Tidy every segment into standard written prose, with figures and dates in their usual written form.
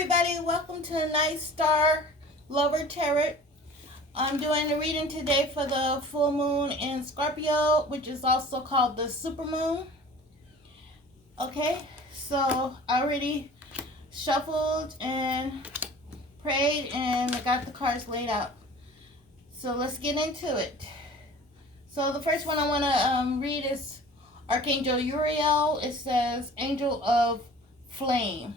everybody, welcome to Night Star Lover Tarot. I'm doing a reading today for the full moon in Scorpio, which is also called the Supermoon. Okay, so I already shuffled and prayed and I got the cards laid out. So let's get into it. So the first one I want to read is Archangel Uriel. It says Angel of Flame.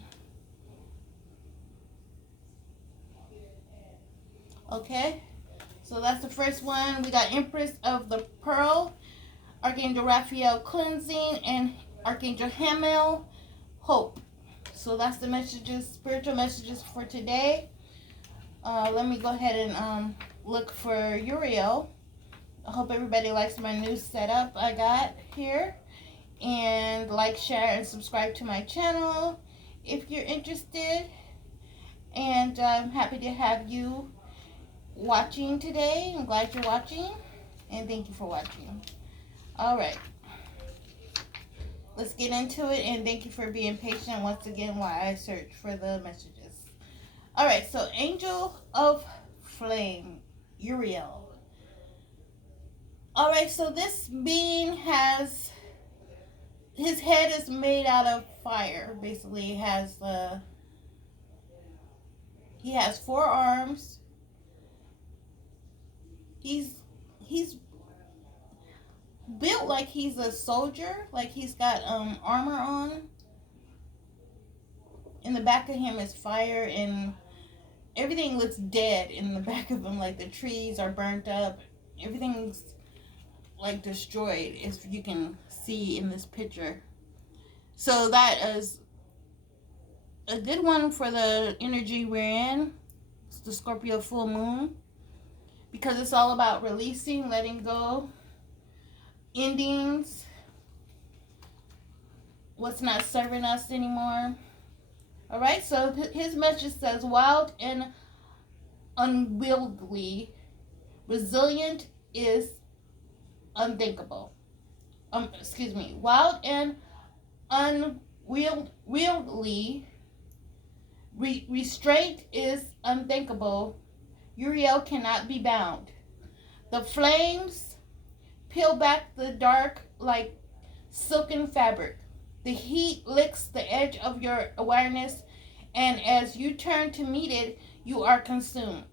Okay, so that's the first one. We got Empress of the Pearl, Archangel Raphael Cleansing, and Archangel Hamiel Hope. So that's the messages, spiritual messages for today. Let me go ahead and look for Uriel. I hope everybody likes my new setup I got here. And like, share, and subscribe to my channel if you're interested. And I'm happy to have you watching today. I'm glad you're watching, and thank you for watching. All right, let's get into it, and thank you for being patient once again while I search for the messages. All right, so Angel of Flame, Uriel. All right, so this being has, his head is made out of fire. Basically, he has 4 arms. He's built like he's a soldier, like he's got armor on. In the back of him is fire, and everything looks dead in the back of him, like the trees are burnt up. Everything's like destroyed, as you can see in this picture. So that is a good one for the energy we're in. It's the Scorpio full moon, because it's all about releasing, letting go, endings, what's not serving us anymore. All right, so his message says, wild and unwieldy, resilient is unthinkable. Wild and unwieldy, restraint is unthinkable. Uriel cannot be bound. The flames peel back the dark like silken fabric. The heat licks the edge of your awareness, and as you turn to meet it, you are consumed.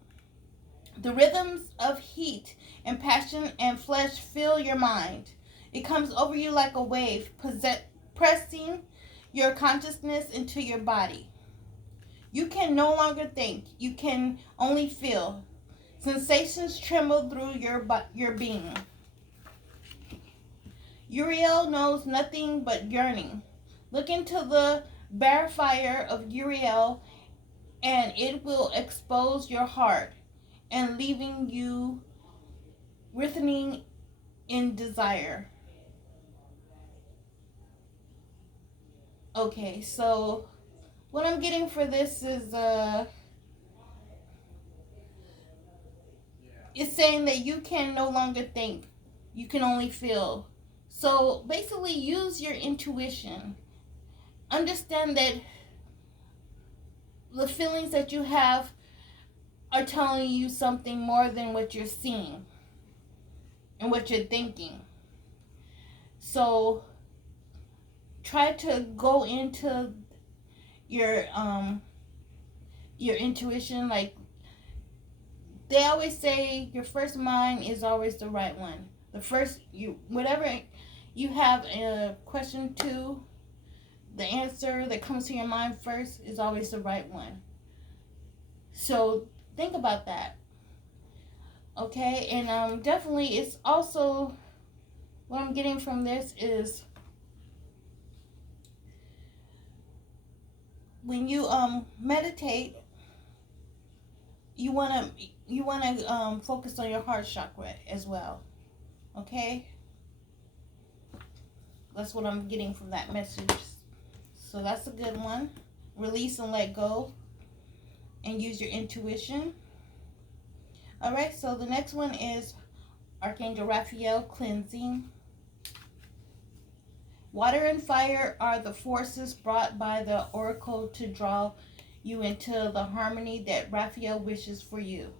The rhythms of heat and passion and flesh fill your mind. It comes over you like a wave, pressing your consciousness into your body. You can no longer think. You can only feel. Sensations tremble through your being. Uriel knows nothing but yearning. Look into the bare fire of Uriel, and it will expose your heart and leaving you writhing in desire. Okay, so what I'm getting for this is it's saying that you can no longer think, you can only feel. So basically, use your intuition. Understand that the feelings that you have are telling you something more than what you're seeing and what you're thinking. So try to go into your intuition. Like they always say, your first mind is always the right one. Whatever you have a question to, the answer that comes to your mind first is always the right one. So think about that. Okay, and definitely, it's also, what I'm getting from this is, when you meditate, you wanna focus on your heart chakra as well. Okay, that's what I'm getting from that message. So that's a good one. Release and let go, and use your intuition. All right, so the next one is Archangel Raphael Cleansing. Water and fire are the forces brought by the oracle to draw you into the harmony that Raphael wishes for you.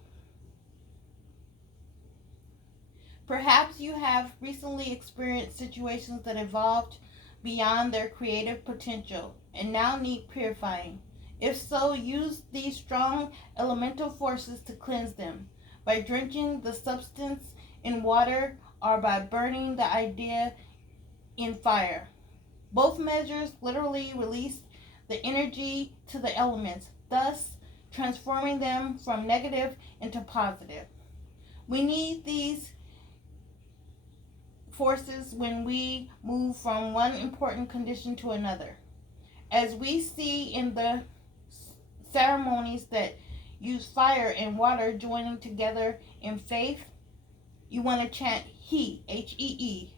Perhaps you have recently experienced situations that evolved beyond their creative potential and now need purifying. If so, use these strong elemental forces to cleanse them by drenching the substance in water or by burning the idea in fire. Both measures literally release the energy to the elements, thus transforming them from negative into positive. We need these forces when we move from one important condition to another. As we see in the ceremonies that use fire and water joining together in faith, you want to chant He, Hee,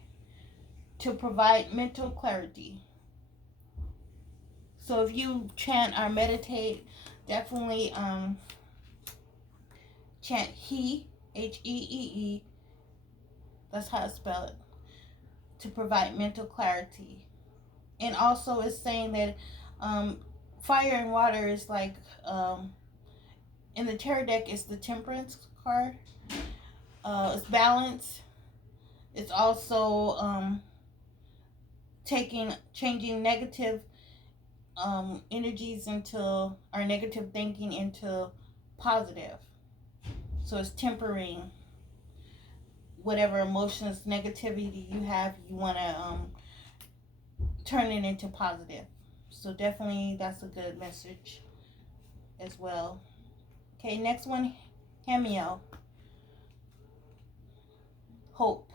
to provide mental clarity. So if you chant or meditate, definitely chant He, Hee. That's how I spell it, to provide mental clarity. And also it's saying that fire and water is like in the tarot deck it's the temperance card. It's balance. It's also changing negative energies into, or negative thinking into positive. So it's tempering whatever emotions, negativity you have. You want to turn it into positive. So definitely that's a good message as well. Okay, next one, Hamiel. Hope.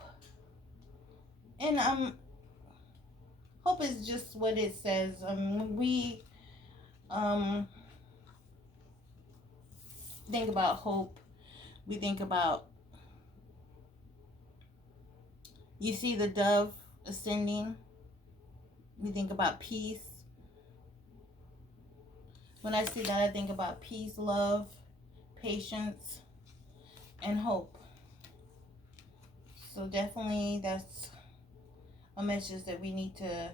And hope is just what it says. When we think about hope, we think about, you see the dove ascending, we think about peace. When I see that, I think about peace, love, patience, and hope. So definitely that's a message that we need to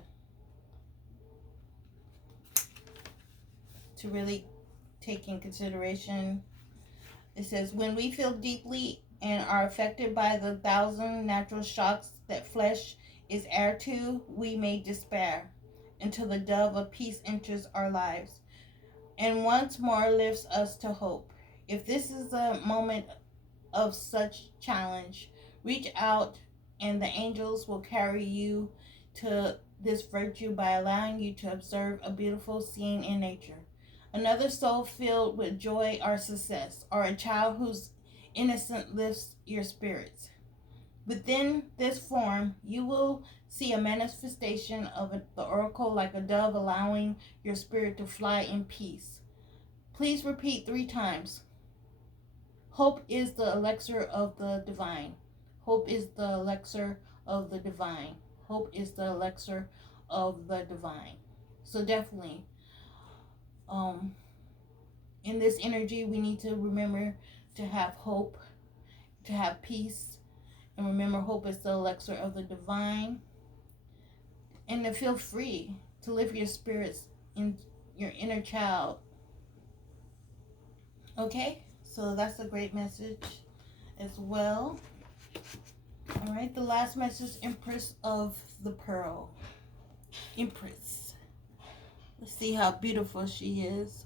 really take in consideration. It says, when we feel deeply and are affected by the 1,000 natural shocks that flesh is heir to, we may despair until the dove of peace enters our lives and once more lifts us to hope. If this is a moment of such challenge, reach out and the angels will carry you to this virtue by allowing you to observe a beautiful scene in nature. Another soul filled with joy or success, or a child whose innocence lifts your spirits. Within this form, you will see a manifestation of the oracle like a dove, allowing your spirit to fly in peace. Please repeat 3 times. Hope is the elixir of the divine. Hope is the elixir of the divine. Hope is the elixir of the divine. So definitely, in this energy, we need to remember to have hope, to have peace, and remember hope is the elixir of the divine, and to feel free to lift your spirits in your inner child. Okay, so that's a great message as well. All right, the last message, Empress of the Pearl. Empress. Let's see how beautiful she is.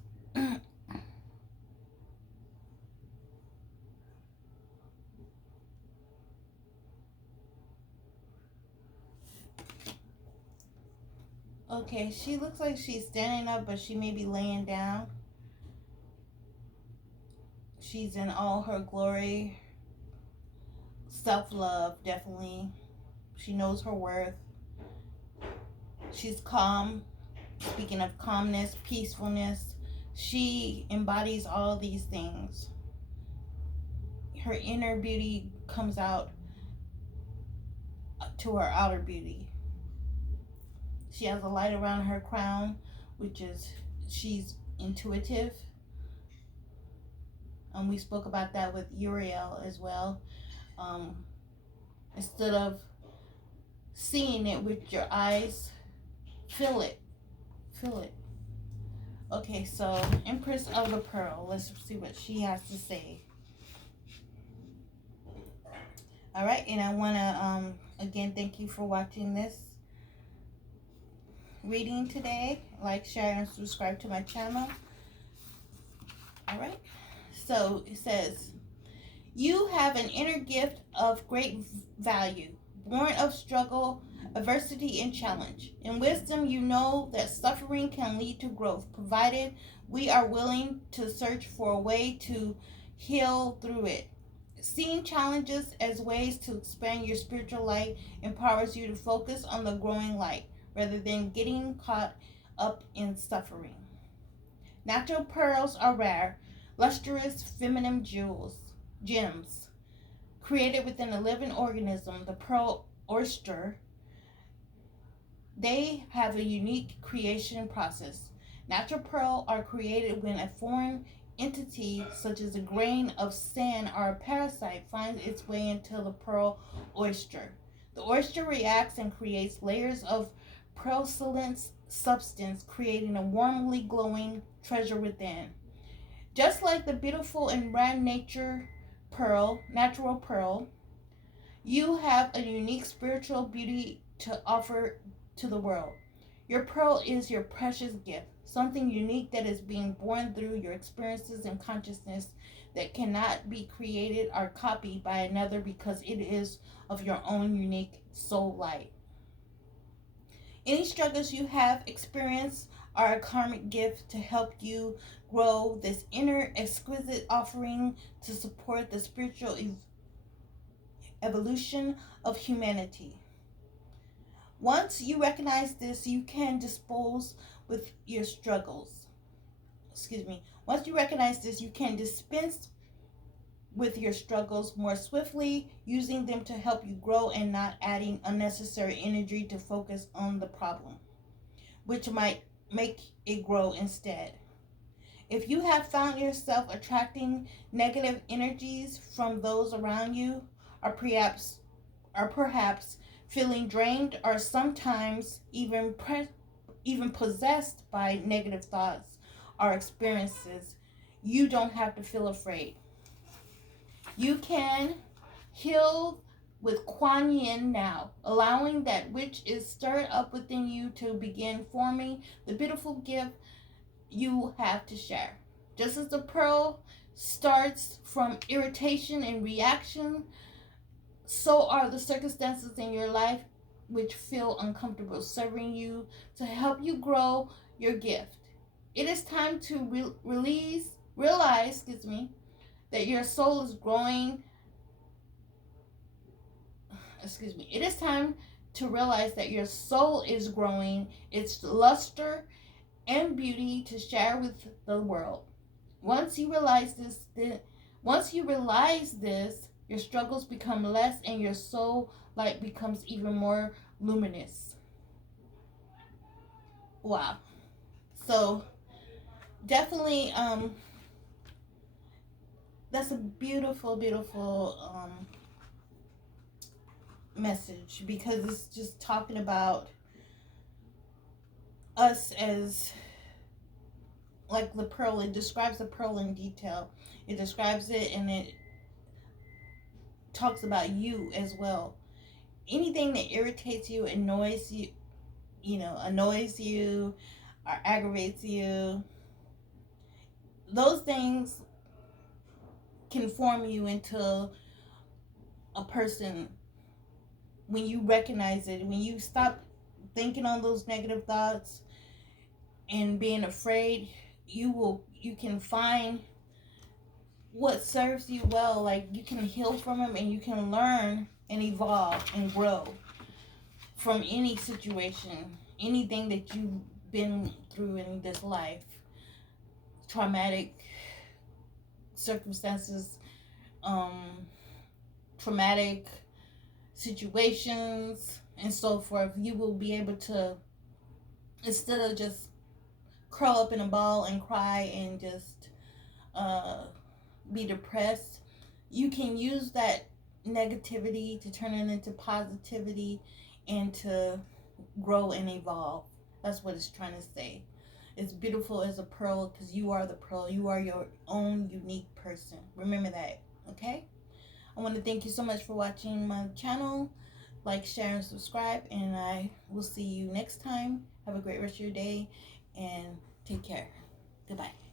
Okay, she looks like she's standing up, but she may be laying down. She's in all her glory. Self-love, definitely. She knows her worth. She's calm. Speaking of calmness, peacefulness, she embodies all these things. Her inner beauty comes out to her outer beauty. She has a light around her crown, which is, she's intuitive. We spoke about that with Uriel as well. Instead of seeing it with your eyes, feel it. Feel it. Okay, so Empress of the Pearl. Let's see what she has to say. All right, and I want to again thank you for watching this reading today. Like, share, and subscribe to my channel. All right. So it says, you have an inner gift of great value, born of struggle, adversity, and challenge. In wisdom, you know that suffering can lead to growth, provided we are willing to search for a way to heal through it. Seeing challenges as ways to expand your spiritual light empowers you to focus on the growing light rather than getting caught up in suffering. Natural pearls are rare, lustrous feminine gems, created within a living organism, the pearl oyster. They have a unique creation process. Natural pearls are created when a foreign entity, such as a grain of sand or a parasite, finds its way into the pearl oyster. The oyster reacts and creates layers of pearlescent substance, creating a warmly glowing treasure within. Just like the beautiful and rare natural pearl, you have a unique spiritual beauty to offer to the world. Your pearl is your precious gift, something unique that is being born through your experiences and consciousness that cannot be created or copied by another because it is of your own unique soul light. Any struggles you have experienced are a karmic gift to help you grow this inner exquisite offering to support the spiritual evolution of humanity. Once you recognize this, you can dispose with your struggles. Once you recognize this, you can dispense with your struggles more swiftly, using them to help you grow and not adding unnecessary energy to focus on the problem, which might make it grow instead. If you have found yourself attracting negative energies from those around you, or perhaps feeling drained, or sometimes even possessed by negative thoughts or experiences, you don't have to feel afraid. You can heal with Kuan Yin now, allowing that which is stirred up within you to begin forming the beautiful gift you have to share. Just as the pearl starts from irritation and reaction, so are the circumstances in your life which feel uncomfortable, serving you to help you grow your gift. It is time to realize that your soul is growing. It is time to realize that your soul is growing its luster and beauty to share with the world. Once you realize this, your struggles become less and your soul light becomes even more luminous. Wow. So definitely that's a beautiful message, because it's just talking about us as like the pearl. It describes the pearl in detail. It describes it, and it talks about you as well. Anything that irritates you, annoys you or aggravates you, those things can form you into a person. When you recognize it, when you stop thinking on those negative thoughts and being afraid, you can find what serves you well. Like, you can heal from them, and you can learn and evolve and grow from any situation, anything that you've been through in this life, traumatic circumstances, traumatic situations, and so forth. You will be able to, instead of just curl up in a ball and cry and just be depressed, you can use that negativity to turn it into positivity and to grow and evolve. That's what it's trying to say. is beautiful as a pearl, because you are the pearl. You are your own unique person. Remember that, okay? I want to thank you so much for watching my channel. Like, share, and subscribe, and I will see you next time. Have a great rest of your day, and take care. Goodbye.